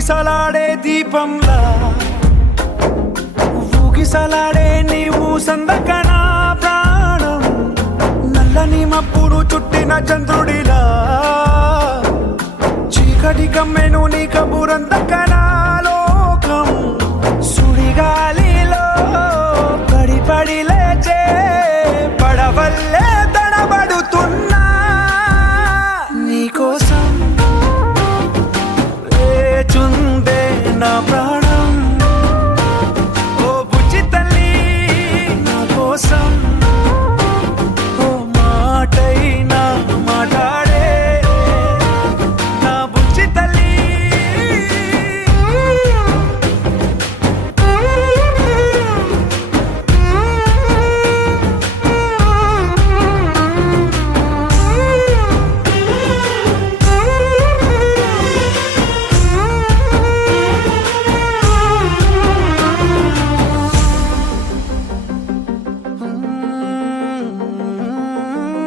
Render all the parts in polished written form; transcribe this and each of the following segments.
ఊగిసలాడే దీపంలా ఊగిసలాడే నీవు సందకనా ప్రాణం నల్లని మబ్బును చుట్టిన చంద్రుడిలా చీకటి కమ్మెను నీ కబురందకనా లోకం సుడిగాలిలో పడి లేచే పడవల్లే తడబడుతున్నా నీకోసం వేచుందే నా ప్రాణం ఓ బుజ్జి తల్లి నా కోసం ఓ మాటైనా మాట్లాడే నా బుజ్జి తల్లి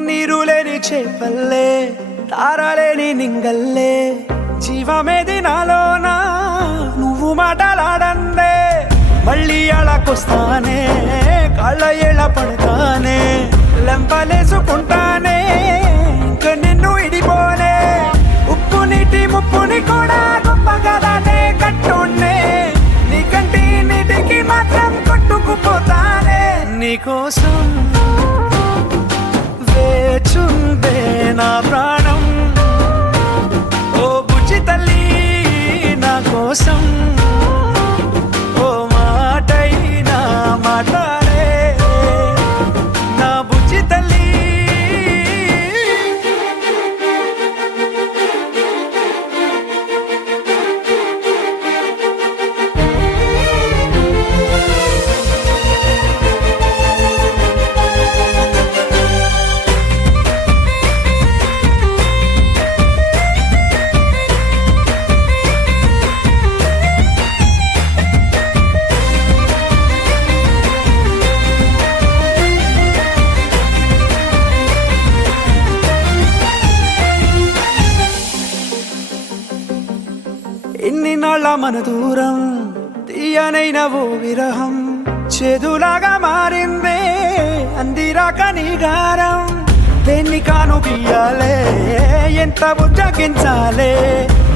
నీరులేని చేపల్లే తారలేని నింగల్లే జీవమేది నాలోనా నువ్వు మాటలాడందే మళ్ళీ అళకొస్తానే కాళ్ళ ఏళ్ళ పడతానే లెంపలేసుకుంటానే ఇంక నిన్ను ఇడిపోనే ఉప్పు నీటి ముప్పుని కూడా గొప్పగా దాటే కట్టునే నీ కంటి నీటికి మాత్రం కొట్టుకుపోతానే నీకోసం వేచుందే నా ప్రాణం ఓ బుజ్జి తల్లి నా కోసం ఓ మాటైనా మాట్లాడే నా బుజ్జి తల్లి ఎన్ని నాళ్ళ మన దూరం తీయనైన ఓ విరహం చేదులాగా మారిందే అందిరాక నీ గారం దేన్ని కాను గీయాలే ఎంత బుజ్జగించాలే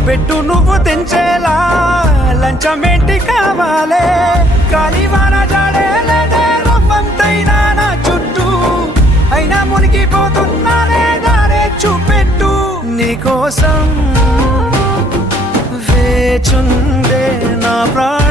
పెట్టు నువ్వు తెంచేలా లంచమేంటి కావాలే కాలివాన జాడేలేదే రవ్వంతైనా నా చుట్టూ అయినా మునిగిపోతున్నానే దారే చూపెట్టు నీకోసం వేచుందే నా ప్రాణం